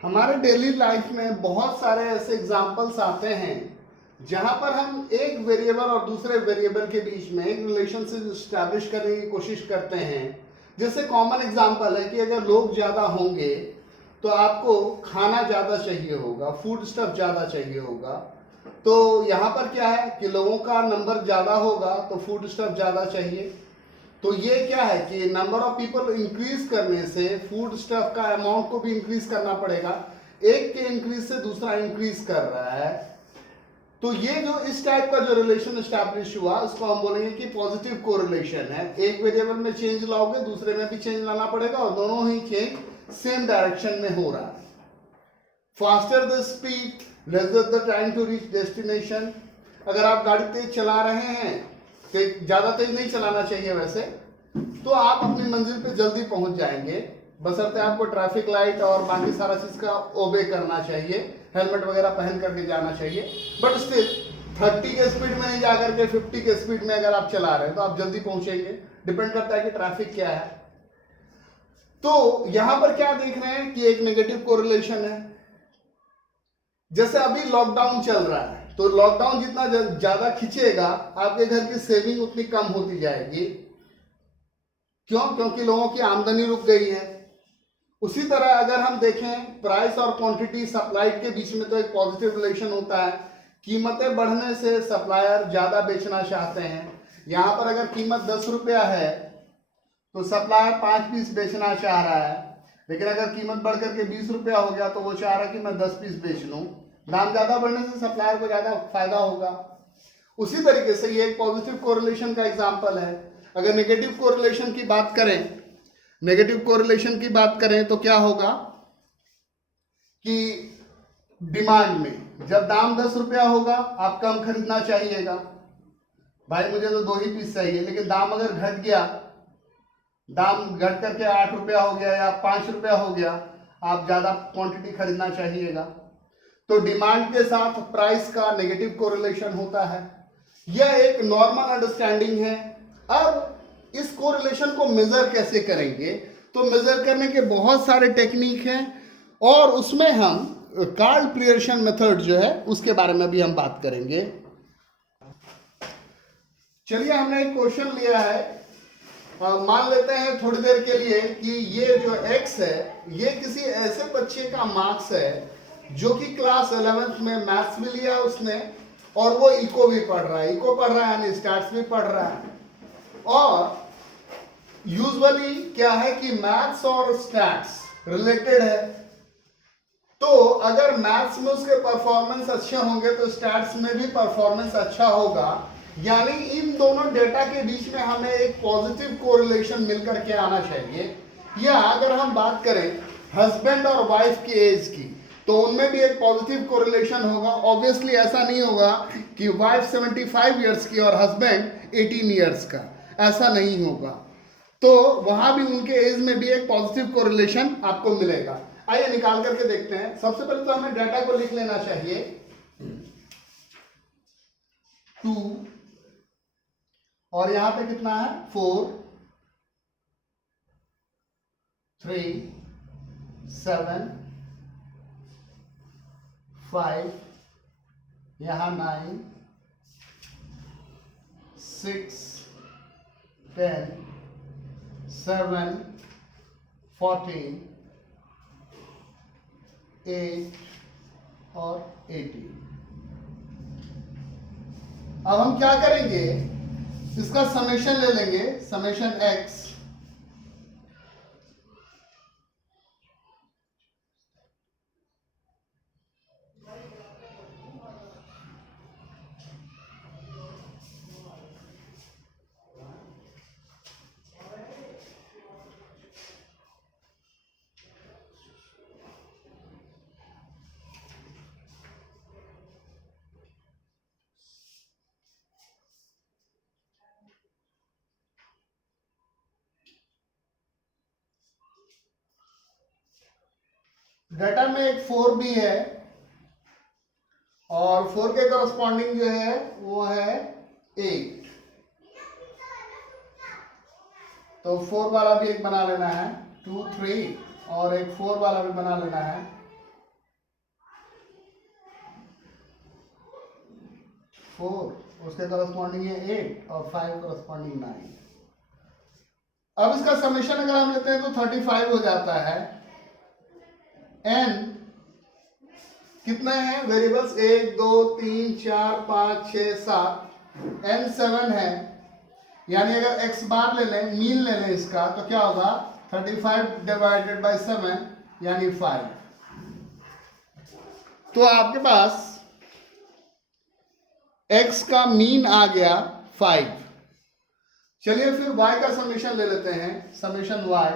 हमारे daily life में बहुत सारे ऐसे एग्जाम्पल्स आते हैं जहां पर हम एक वेरिएबल और दूसरे वेरिएबल के बीच में एक रिलेशनशिप स्टैब्लिश करने की कोशिश करते हैं। जैसे कॉमन एग्जांपल है कि अगर लोग ज़्यादा होंगे तो आपको खाना ज़्यादा चाहिए होगा, फूड स्टफ ज़्यादा चाहिए होगा। तो यहाँ पर क्या है कि लोगों का नंबर ज़्यादा होगा तो फूड स्टफ ज़्यादा चाहिए। तो ये क्या है कि नंबर ऑफ पीपल इंक्रीज करने से फूड स्टफ का अमाउंट को भी इंक्रीज करना पड़ेगा। एक के इंक्रीज से दूसरा इंक्रीज कर रहा है। तो ये जो इस टाइप का जो रिलेशन एस्टैब्लिश हुआ उसको हम बोलेंगे कि पॉजिटिव कोरिलेशन है। एक वेरिएबल में चेंज लाओगे दूसरे में भी चेंज लाना पड़ेगा और दोनों ही चेंज सेम डायरेक्शन में हो रहा है। Faster the speed lesser the time to reach destination. अगर आप गाड़ी तेज चला रहे हैं, ज्यादा तेज नहीं चलाना चाहिए वैसे, तो आप अपनी मंजिल पे जल्दी पहुंच जाएंगे, बशर्ते आपको ट्रैफिक लाइट और बाकी सारा चीज का ओबे करना चाहिए, हेलमेट वगैरह पहन करके जाना चाहिए। बट स्टिल 30 के स्पीड में नहीं जाकर के 50 के स्पीड में अगर आप चला रहे हैं तो आप जल्दी पहुंचेंगे। डिपेंड करता है कि ट्रैफिक क्या है। तो यहां पर क्या देख रहे हैं कि एक नेगेटिव कोरिलेशन है। जैसे अभी लॉकडाउन चल रहा है तो लॉकडाउन जितना ज्यादा खींचेगा आपके घर की सेविंग उतनी कम होती जाएगी। क्यों? क्योंकि लोगों की आमदनी रुक गई है। उसी तरह अगर हम देखें प्राइस और क्वांटिटी सप्लाई के बीच में तो एक पॉजिटिव रिलेशन होता है। कीमतें बढ़ने से सप्लायर ज्यादा बेचना चाहते हैं। यहां पर अगर कीमत 10 रुपया है तो सप्लायर 5 पीस बेचना चाह रहा है, लेकिन अगर कीमत बढ़कर के 20 रुपया हो गया तो वो चाह रहा है कि मैं 10 पीस बेच लूं। दाम ज्यादा बढ़ने से सप्लायर को ज्यादा फायदा होगा। उसी तरीके से ये एक पॉजिटिव कोरिलेशन का एग्जांपल है। अगर नेगेटिव कोरिलेशन की बात करें तो क्या होगा कि डिमांड में जब दाम 10 रुपया होगा आप कम खरीदना चाहिएगा, भाई मुझे तो 2 ही पीस चाहिए। लेकिन दाम अगर घट गया, दाम घट करके 8 रुपया हो गया या 5 रुपया हो गया, आप ज्यादा क्वांटिटी खरीदना चाहिएगा। तो डिमांड के साथ प्राइस का नेगेटिव कोरिलेशन होता है। यह एक नॉर्मल अंडरस्टैंडिंग है। अब इस कोरिलेशन को मेजर कैसे करेंगे? तो मेजर करने के बहुत सारे टेक्निक हैं और उसमें हम कार्ल पियर्सन मेथड जो है उसके बारे में भी हम बात करेंगे। चलिए, हमने एक क्वेश्चन लिया है। मान लेते हैं थोड़ी देर के लिए कि ये जो x है ये किसी ऐसे बच्चे का मार्क्स है जो कि क्लास 11th में मैथ्स भी लिया उसने और वो इको भी पढ़ रहा है। इको पढ़ रहा है यानी स्टैट्स भी पढ़ रहा है। और यूजुअली क्या है कि मैथ्स और स्टैट्स रिलेटेड है। तो अगर मैथ्स में उसके परफॉर्मेंस अच्छे होंगे तो स्टैट्स में भी परफॉर्मेंस अच्छा होगा। यानी इन दोनों डेटा के बीच में हमें एक पॉजिटिव कोरिलेशन मिलकर के आना चाहिए। या अगर हम बात करें हस्बैंड और वाइफ की एज की तो उनमें भी एक पॉजिटिव कोरिलेशन होगा। ऑब्वियसली ऐसा नहीं होगा कि वाइफ 75 ईयर्स की और हस्बैंड 18 ईयर्स का, ऐसा नहीं होगा। तो वहां भी उनके एज में भी एक पॉजिटिव कोरिलेशन आपको मिलेगा। आइए निकाल करके देखते हैं। सबसे पहले तो हमें डाटा को लिख लेना चाहिए। 2 और यहां पे कितना है 4, 3, 7, 5, यहां 9, 6, 10, 7, 14, 8 और 18। अब हम क्या करेंगे, इसका समेशन ले लेंगे, समेशन x। डाटा में एक 4 भी है और 4 के करस्पॉन्डिंग जो है वो है 8। तो 4 वाला भी एक बना लेना है, 2, 3 और एक 4 वाला भी बना लेना है। 4, उसके करस्पॉन्डिंग है 8 और 5 करस्पॉन्डिंग 9। अब इसका समेशन अगर हम लेते हैं तो 35 हो जाता है। n कितने हैं वेरिएबल्स? 1 2 3 4 5 6 7, n 7 है। यानी अगर x बार ले लें, मीन ले लें इसका, तो क्या होगा? 35 डिवाइडेड बाय 7 यानी 5। तो आपके पास x का मीन आ गया 5। चलिए फिर y का समेशन ले लेते हैं, समेशन y।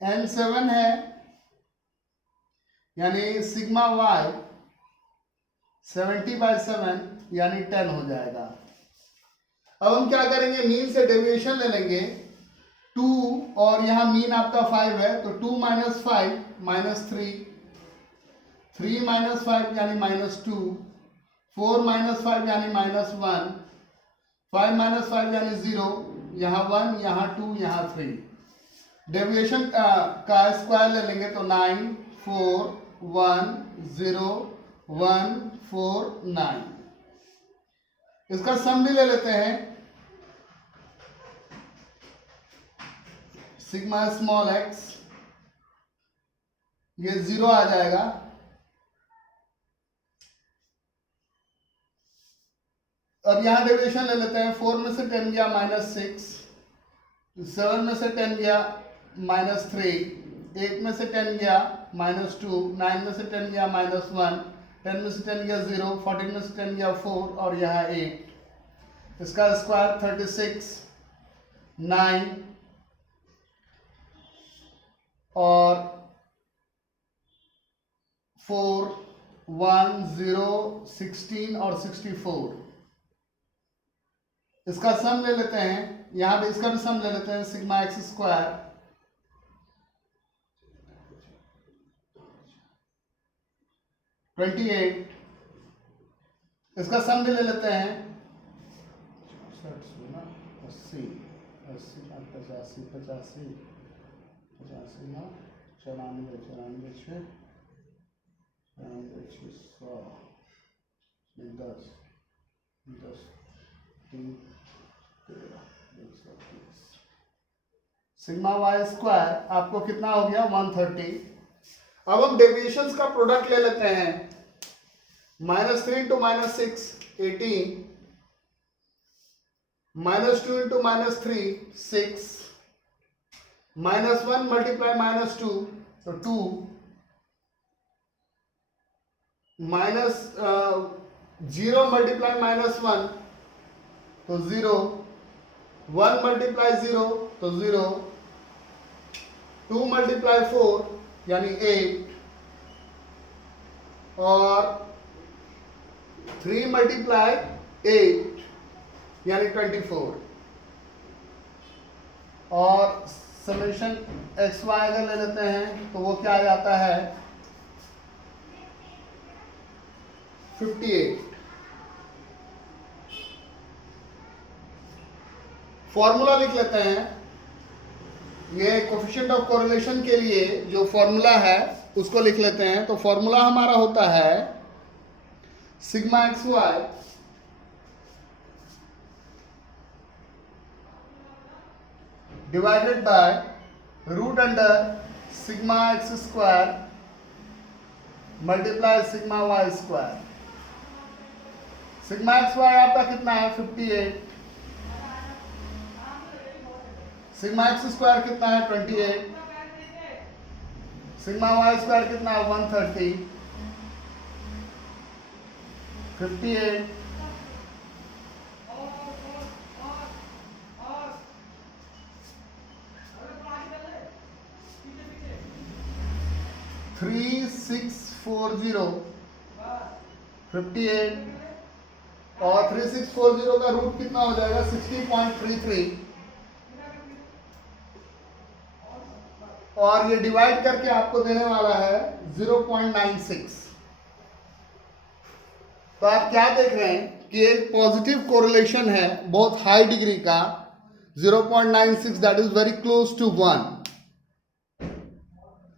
n 7 है, यानी सिग्मा y 70/7 यानी 10 हो जाएगा। अब हम क्या करेंगे? मीन से डेविएशन ले लेंगे 2, और यहां मीन आपका 5 है, तो 2 - 5 - 3, 3 - 5 यानी -2, 4 - 5 यानी -1, 5 - 5 यानी 0, यहाँ 1, यहाँ 2, यहाँ 3। डेविएशन का स्क्वायर ले लेंगे तो 9 4 1 0 1 4 9। इसका सम भी ले लेते हैं, सिग्मा स्मॉल x, ये 0 आ जाएगा। अब यहां डेविएशन ले लेते हैं, 4 में से 10 गया -6, 7 में से 10 गया -3, 8 में से 10 गया -2, 9 में से 10 गया -1, 10 में से 10 गया 0, 14 में से 10 गया 4 और यहाँ 8। इसका स्क्वायर 36, 9 और 4 1 0 16 और 64। इसका सम ले लेते हैं, यहां पे इसका भी सम ले लेते हैं, सिग्मा x स्क्वायर 28। इसका सम भी ले लेते हैं, 80 80 85 85 85 9 94 94 6 94 6 100 10 10 3 13 130। सिग्मा वाई स्क्वायर आपको कितना हो गया? 130। अब हम डेविएशंस का प्रोडक्ट ले लेते हैं, -3 इंटू -6 18, -2 इंटू -3 6, -1 मल्टीप्लाई -2 तो 2, -0 मल्टीप्लाई -1 तो 0, 1 मल्टीप्लाई 0 तो 0, 2 मल्टीप्लाई 4 यानी 8 और 3 मल्टीप्लाई 8 यानी 24। और समेशन एक्स वाई अगर ले लेते हैं तो वो क्या आ जाता है? 58। फॉर्मूला लिख लेते हैं, ये कोफिशिएंट ऑफ कोरिलेशन के लिए जो फॉर्मूला है उसको लिख लेते हैं। तो फॉर्मूला हमारा होता है sigma x y divided by root under sigma x square multiply sigma y square. Sigma x y आपका कितना है? 58। सिग्मा एक्स स्क्वायर कितना है? 28। सिग्मा वाई स्क्वायर कितना है? 130। 58 3640 58 और 3640 का रूट कितना हो जाएगा? 60.33 और ये डिवाइड करके आपको देने वाला है 0.96। तो आप क्या देख रहे हैं कि एक पॉजिटिव कोरिलेशन है बहुत हाई डिग्री का 0.96 that is very close to 1